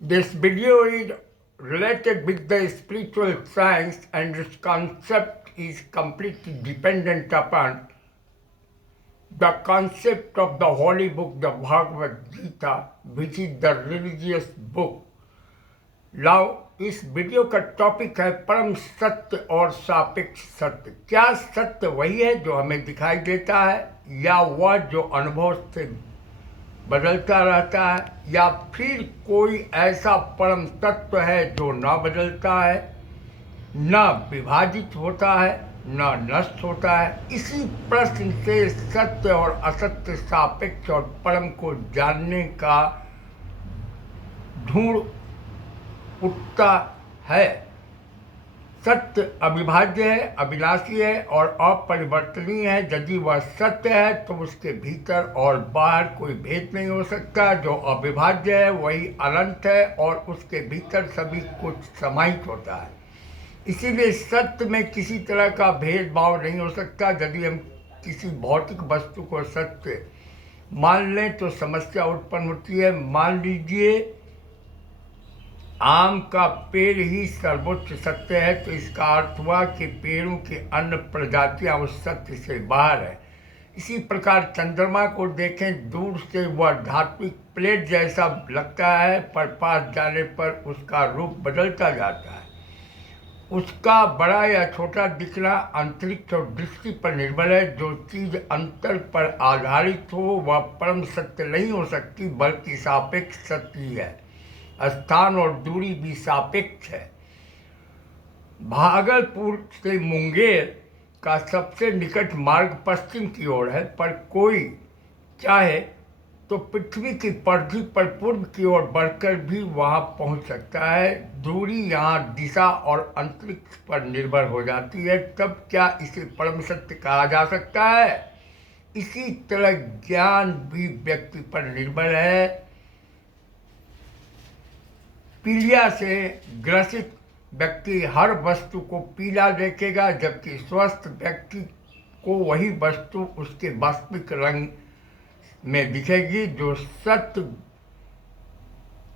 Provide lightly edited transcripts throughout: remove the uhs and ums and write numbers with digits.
This video is related with the spiritual science and its concept is completely dependent upon the concept of the holy book, the Bhagavad Gita, which is the religious book. Now, इस video का topic है परम सत्य और सापेक्ष सत्य। क्या सत्य वही है जो हमें दिखाई देता है, या वह जो अनुभव से बदलता रहता है, या फिर कोई ऐसा परम तत्व है जो न बदलता है, न विभाजित होता है, न नष्ट होता है। इसी प्रश्न से सत्य और असत्य, सापेक्ष और परम को जानने का ढूंढ उठता है। सत्य अविभाज्य है, अविनाशी है और अपरिवर्तनीय है। यदि वह सत्य है तो उसके भीतर और बाहर कोई भेद नहीं हो सकता। जो अविभाज्य है वही अनंत है और उसके भीतर सभी कुछ समाहित होता है। इसीलिए सत्य में किसी तरह का भेदभाव नहीं हो सकता। यदि हम किसी भौतिक वस्तु को सत्य मान लें तो समस्या उत्पन्न होती है। मान लीजिए आम का पेड़ ही सर्वोच्च सत्य है, तो इसका अर्थ हुआ कि पेड़ों की अन्य प्रजातियां उस सत्य से बाहर है। इसी प्रकार चंद्रमा को देखें, दूर से वह धात्विक प्लेट जैसा लगता है, पर पास जाने पर उसका रूप बदलता जाता है। उसका बड़ा या छोटा दिखना अंतरिक्ष और दृष्टि पर निर्भर है। जो चीज़ अंतर पर आधारित हो वह परम सत्य नहीं हो सकती, बल्कि सापेक्ष सत्य ही है। स्थान और दूरी भी सापेक्ष है। भागलपुर से मुंगेर का सबसे निकट मार्ग पश्चिम की ओर है, पर कोई चाहे तो पृथ्वी की परिधि पर पूर्व की ओर बढ़कर भी वहां पहुंच सकता है। दूरी यहाँ दिशा और अंतरिक्ष पर निर्भर हो जाती है। तब क्या इसे परम सत्य कहा जा सकता है? इसी तरह ज्ञान भी व्यक्ति पर निर्भर है। पीलिया से ग्रसित व्यक्ति हर वस्तु को पीला देखेगा, जबकि स्वस्थ व्यक्ति को वही वस्तु उसके वास्तविक रंग में दिखेगी। जो सत्य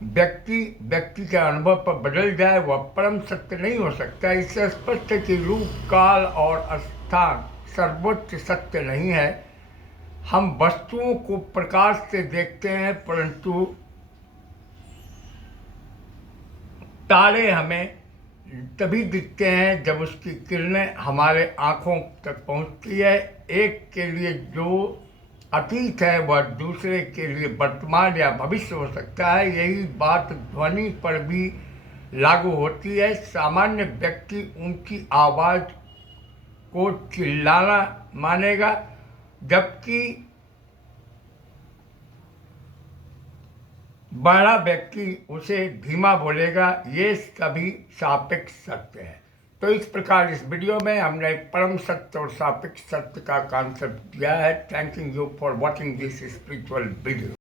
व्यक्ति के अनुभव पर बदल जाए वह परम सत्य नहीं हो सकता। इससे स्पष्ट है कि रूप, काल और स्थान सर्वोच्च सत्य नहीं है। हम वस्तुओं को प्रकाश से देखते हैं, परंतु तारे हमें तभी दिखते हैं जब उसकी किरणें हमारे आँखों तक पहुँचती है। एक के लिए जो अतीत है वह दूसरे के लिए वर्तमान या भविष्य हो सकता है। यही बात ध्वनि पर भी लागू होती है। सामान्य व्यक्ति ऊंची आवाज़ को चिल्लाना मानेगा, जबकि बड़ा व्यक्ति उसे धीमा बोलेगा। ये सभी सापेक्ष सत्य है। तो इस प्रकार इस वीडियो में हमने परम सत्य और सापेक्ष सत्य का कॉन्सेप्ट दिया है। Thank you for watching this spiritual video.